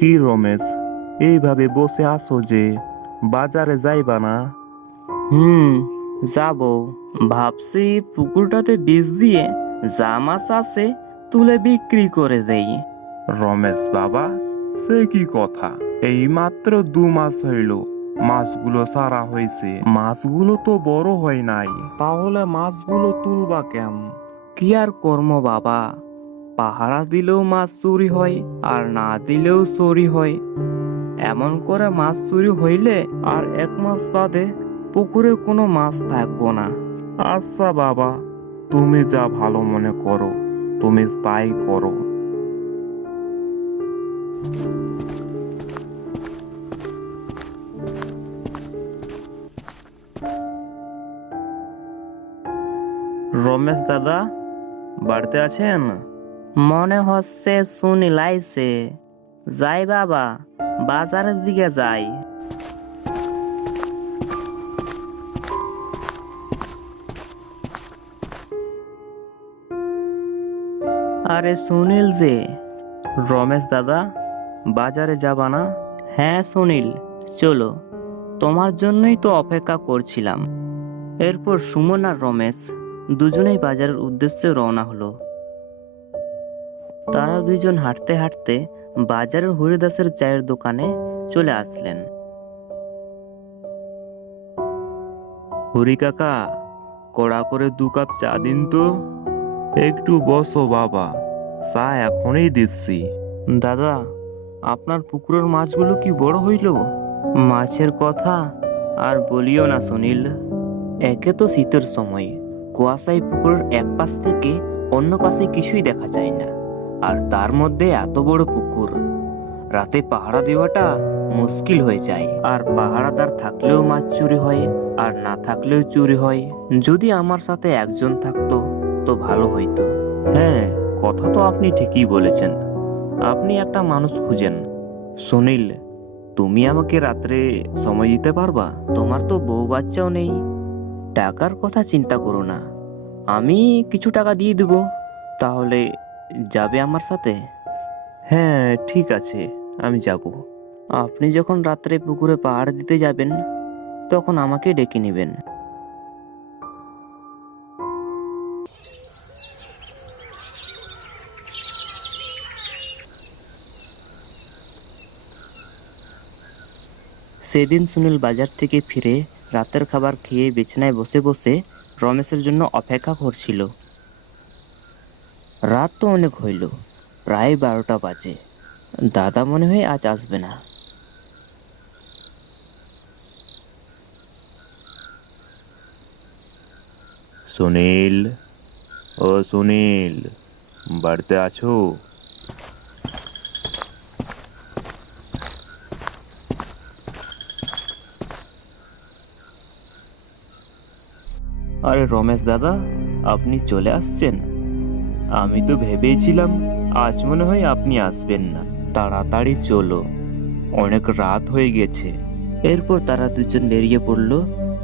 কি রমেশ, এইভাবে বসে আছো যে, বাজারে যাইবা না? যাব। ভাবছি পুকুরটাতে বীজ দিয়ে যা মাছ আছে তুলে বিক্রি করে দেই। রমেশ বাবা, সে কি কথা? এই মাত্র 2 মাস হইল মাছগুলো সারা হয়েছে, মাছগুলো তো বড় হয় নাই, তাহলে মাছগুলো তুলবা কেন? কি আর কর্ম বাবা, পাহারা দিলেও মাছ চুরি হয় আর না দিলেও চুরি হয়। এমন করে মাছ চুরি হইলে আর 1 মাস বাদে পুকুরে কোনো মাছ থাকবো না। আচ্ছা বাবা, তুমি যা ভালো মনে করো, তুমি তাই করো। রমেশ দাদা, বাড়িতে আছেন? মনে হচ্ছে সুনীল আইছে। যাই বাবা, বাজারের দিকে যাই। আরে সুনীল যে। রমেশ দাদা, বাজারে যাবা না? হ্যাঁ সুনীল, চলো, তোমার জন্যই তো অপেক্ষা করছিলাম। এরপর সুমন আর রমেশ দুজনেই বাজারের উদ্দেশ্যে রওনা হলো। তারা দুইজন হাঁটতে হাঁটতে বাজারের হরিদাসের চায়ের দোকানে চলে আসলেন। হরি কাকা, কড়া করে 2 কাপ চা দিন তো। একটু বসো বাবা, চা এখনই দিচ্ছি। দাদা, আপনার পুকুরের মাছগুলো কি বড় হইল? মাছের কথা আর বলিও না সুনীল। একে তো শীতের সময়, কুয়াশায় পুকুরের এক পাশ থেকে অন্য পাশে কিছুই দেখা যায় না, আর তার মধ্যে এত বড় পুকুর। রাতে পাহারা দেওয়াটা মুশকিল হয়ে যায়, আর পাহারাদার থাকলেও মাছ চুরি হয় আর না থাকলেও চুরি হয়। যদি আমার সাথে একজন থাকতো তো ভালো হইতো। হ্যাঁ, কথা তো আপনি ঠিকই বলেছেন। আপনি একটা মানুষ খুঁজেন। সুনীল, তুমি আমাকে রাত্রে সময় দিতে পারবা? তোমার তো বউ বাচ্চাও নেই। টাকার কথা চিন্তা করো না, আমি কিছু টাকা দিয়ে দেব। তাহলে যাবে আমার সাথে? হ্যাঁ ঠিক আছে, আমি যাব। আপনি যখন রাত্রে পুকুরে পাহাড় দিতে যাবেন তখন আমাকে ডেকে নেবেন। সেদিন সুনীল বাজার থেকে ফিরে রাতের খাবার খেয়ে বিছানায় বসে বসে রমেশের জন্য অপেক্ষা করছিল। রাত তো অনেক হইল, প্রায় 12টা বাজে। দাদা মনে হয় আজ আসবে না। সুনীল, ও সুনীল, বাড়িতে আছো? আরে রমেশ দাদা, আপনি চলে আসছেন? আমি তো ভেবেছিলাম আজ মনে হয় আপনি আসবেন না। তাড়াতাড়ি চলো, অনেক রাত হয়ে গেছে। এরপর তারা দুজন বেরিয়ে পড়ল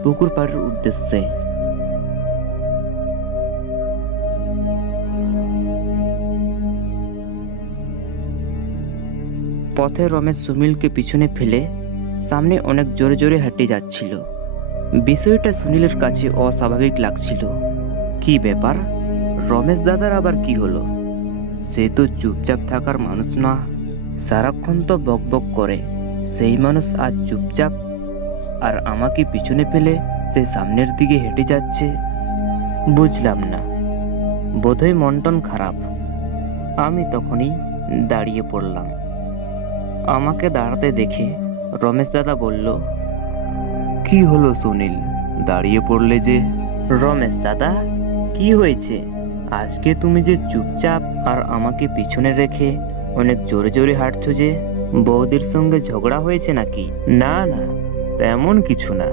পুকুর পাড়ের উদ্দেশ্যে। পথে রমেশ সুনীলকে পিছনে ফেলে সামনে অনেক জোরে জোরে হেঁটে যাচ্ছিল। বিষয়টা সুনীলের কাছে অস্বাভাবিক লাগছিল। কি ব্যাপার, রমেশ দাদার আবার কি হলো? সে তো চুপচাপ থাকার মানুষ না, সারাক্ষণ তো বকবক করে। সেই মানুষ আজ চুপচাপ, আর আমাকে পিছনে ফেলে সে সামনের দিকে হেঁটে যাচ্ছে। বুঝলাম না, বোধহয় মন টন খারাপ। আমি তখনই দাঁড়িয়ে পড়লাম। আমাকে দাঁড়াতে দেখে রমেশ দাদা বলল, কি হলো সুনীল, দাঁড়িয়ে পড়লে যে? রমেশ দাদা, কি হয়েছে? আজকে তুমি যে চুপচাপ আর আমাকে পিছনে রেখে অনেক জোরে জোরে হাঁটছো যে, বৌদির সঙ্গে ঝগড়া হয়েছে নাকি? না না, তেমন কিছু না।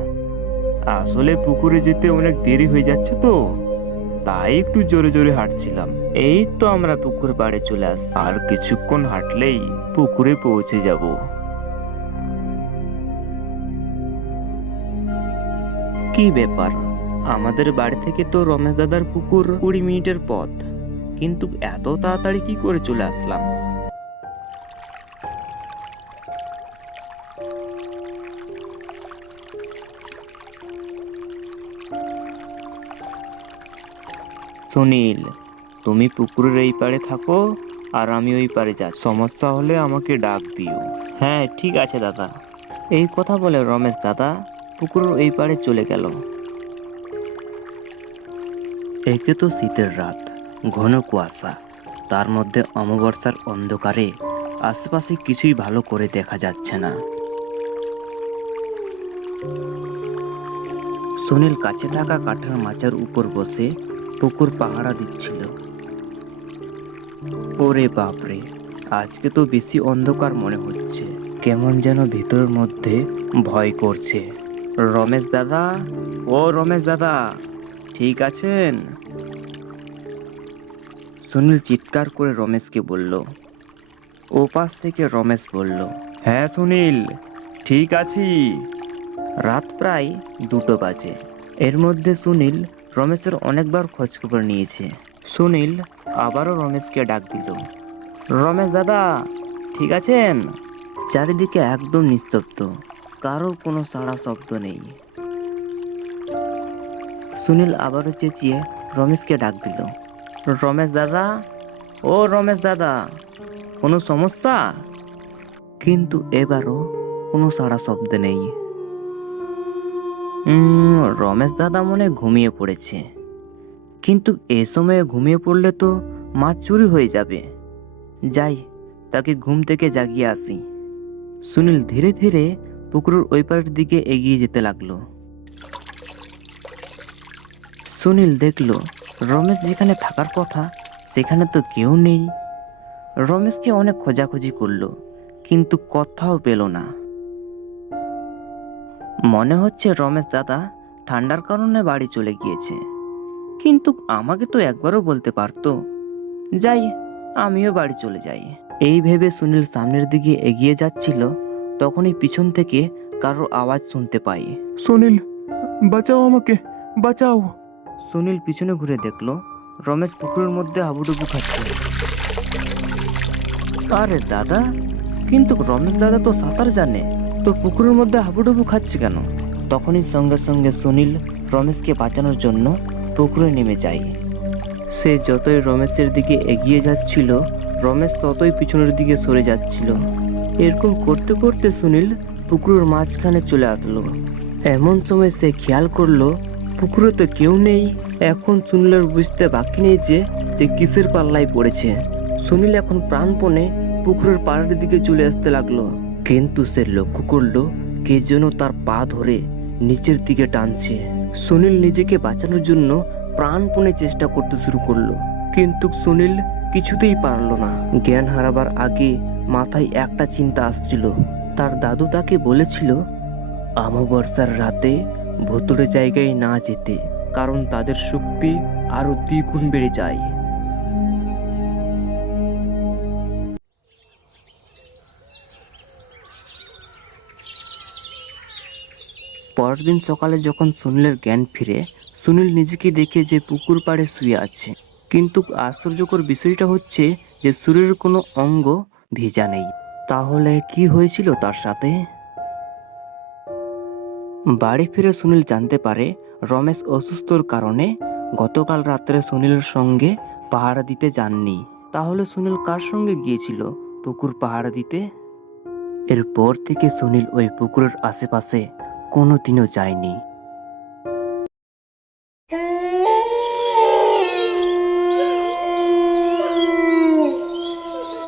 আসলে পুকুরে যেতে অনেক দেরি হয়ে যাচ্ছে তো, তাই একটু জোরে জোরে হাঁটছিলাম। এই তো আমরা পুকুর পাড়ে চলে আসছি। আর কিছুক্ষণ হাঁটলেই পুকুরে পৌঁছে যাব। কি ব্যাপার, আমাদের বাড়ি থেকে তো রমেশ দাদার পুকুর 20 মিনিটের পথ, কিন্তু এত তাড়াতাড়ি কি করে চলে আসলাম? সুনীল, তুমি পুকুরের এই পাড়ে থাকো আর আমি ওই পাড়ে যাচ্ছি। সমস্যা হলে আমাকে ডাক দিও। হ্যাঁ ঠিক আছে দাদা। এই কথা বলে রমেশ দাদা পুকুরের ওই পাড়ে চলে গেল। একে তো শীতের রাত, ঘন কুয়াশা, তার মধ্যে অমাবস্যার অন্ধকারে আশেপাশে কিছুই ভালো করে দেখা যাচ্ছে না। সুনীল কাছে থাকা কাঠের মাচার উপর বসে পুকুর পাহারা দিচ্ছিল। ওরে বাপরে, আজকে তো বেশি অন্ধকার মনে হচ্ছে, কেমন যেন ভিতরের মধ্যে ভয় করছে। রমেশ দাদা, ও রমেশ দাদা, ঠিক আছেন? সুনীল চিৎকার করে রমেশকে বলল। ও পাশ থেকে রমেশ বলল, হ্যাঁ সুনীল, ঠিক আছি। রাত প্রায় 2টো বাজে। এর মধ্যে সুনীল রমেশের অনেকবার খোঁজখবর নিয়েছে। সুনীল আবারও রমেশকে ডাক দিল, রমেশ দাদা, ঠিক আছেন? চারিদিকে একদম নিস্তব্ধ, কারোর কোনো সাড়া শব্দ নেই। সুনীল আবারও চেঁচিয়ে রমেশকে ডাক দিল, রমেশ দাদা, ও রমেশ দাদা, কোনো সমস্যা? কিন্তু এবারও কোনো সাড়া শব্দ নেই। রমেশ দাদা মনে ঘুমিয়ে পড়েছে, কিন্তু এ সময়ে ঘুমিয়ে পড়লে তো মাছ চুরি হয়ে যাবে। যাই, তাকে ঘুম থেকে জাগিয়ে আসি। সুনীল ধীরে ধীরে পুকুরের ওই পারের দিকে এগিয়ে যেতে লাগলো। সুনীল দেখলো রমেশ যেখানে থাকার কথা সেখানে তো কেউ নেই। রমেশকে অনেক খোঁজাখুঁজি করলো, কিন্তু কোথাও পেল না। মনে হচ্ছে রমেশ দাদা ঠান্ডার কারণে বাড়ি চলে গিয়েছে, কিন্তু আমাকে তো একবারও বলতে পারতো। যাই, আমিও বাড়ি চলে যাই। এই ভেবে সুনীল সামনের দিকে এগিয়ে যাচ্ছিল, তখনই পিছন থেকে কারোর আওয়াজ শুনতে পাই। সুনীল, বাঁচাও আমাকে, বাঁচাও। সুনীল পিছনে ঘুরে দেখলো রমেশ পুকুরের মধ্যে হাবুডুবু খাচ্ছে। আরে দাদা, কিন্তু রমেশ দাদা তো সাঁতার জানে, তো পুকুরের মধ্যে হাবুডুবু খাচ্ছে কেন? তখনই সঙ্গে সঙ্গে সুনীল রমেশকে বাঁচানোর জন্য পুকুরে নেমে যায়। সে যতই রমেশের দিকে এগিয়ে যাচ্ছিল, রমেশ ততই পিছনের দিকে সরে যাচ্ছিল। এরকম করতে করতে সুনীল পুকুরের মাঝখানে চলে আসলো। এমন সময় সে খেয়াল করলো পুকুরে তো কেউ নেই। এখন সুনীলের বুঝতে বাকি নেই যে কিসের পাল্লায় পড়েছে। সুনীল এখন প্রাণপণে পুকুরের পাড়ের দিকে চলে আসতে লাগলো, কিন্তু সে লক্ষ্য করলো কে যেন তার পা ধরে নিচের দিকে টানছে। সুনীল নিজেকে বাঁচানোর জন্য প্রাণপণে চেষ্টা করতে শুরু করলো, কিন্তু সুনীল কিছুতেই পারলো না। জ্ঞান হারাবার আগে মাথায় একটা চিন্তা আসছিল। তার দাদু তাকে বলেছিল অমাবস্যার রাতে ভুতুড়ে জায়গায় না যেতে, কারণ তাদের শক্তি আরো দ্বিগুণ বেড়ে যায়। পরের দিন সকালে যখন সুনীলের জ্ঞান ফিরে, সুনীল নিজেকে দেখে যে পুকুর পাড়ে শুয়ে আছে, কিন্তু আশ্চর্যকর বিষয়টা হচ্ছে যে শরীরের কোনো অঙ্গ ভেজা নেই। তাহলে কি হয়েছিল তার সাথে? বাড়ি ফিরে সুনীল জানতে পারে রমেশ অসুস্থর কারণে গতকাল রাত্রে সুনীলের সঙ্গে পাহারা দিতে যাননি। তাহলে সুনীল কার সঙ্গে গিয়েছিল পুকুর পাহারা দিতে? এরপর থেকে সুনীল ওই পুকুরের আশেপাশে কোনোদিনও যায়নি।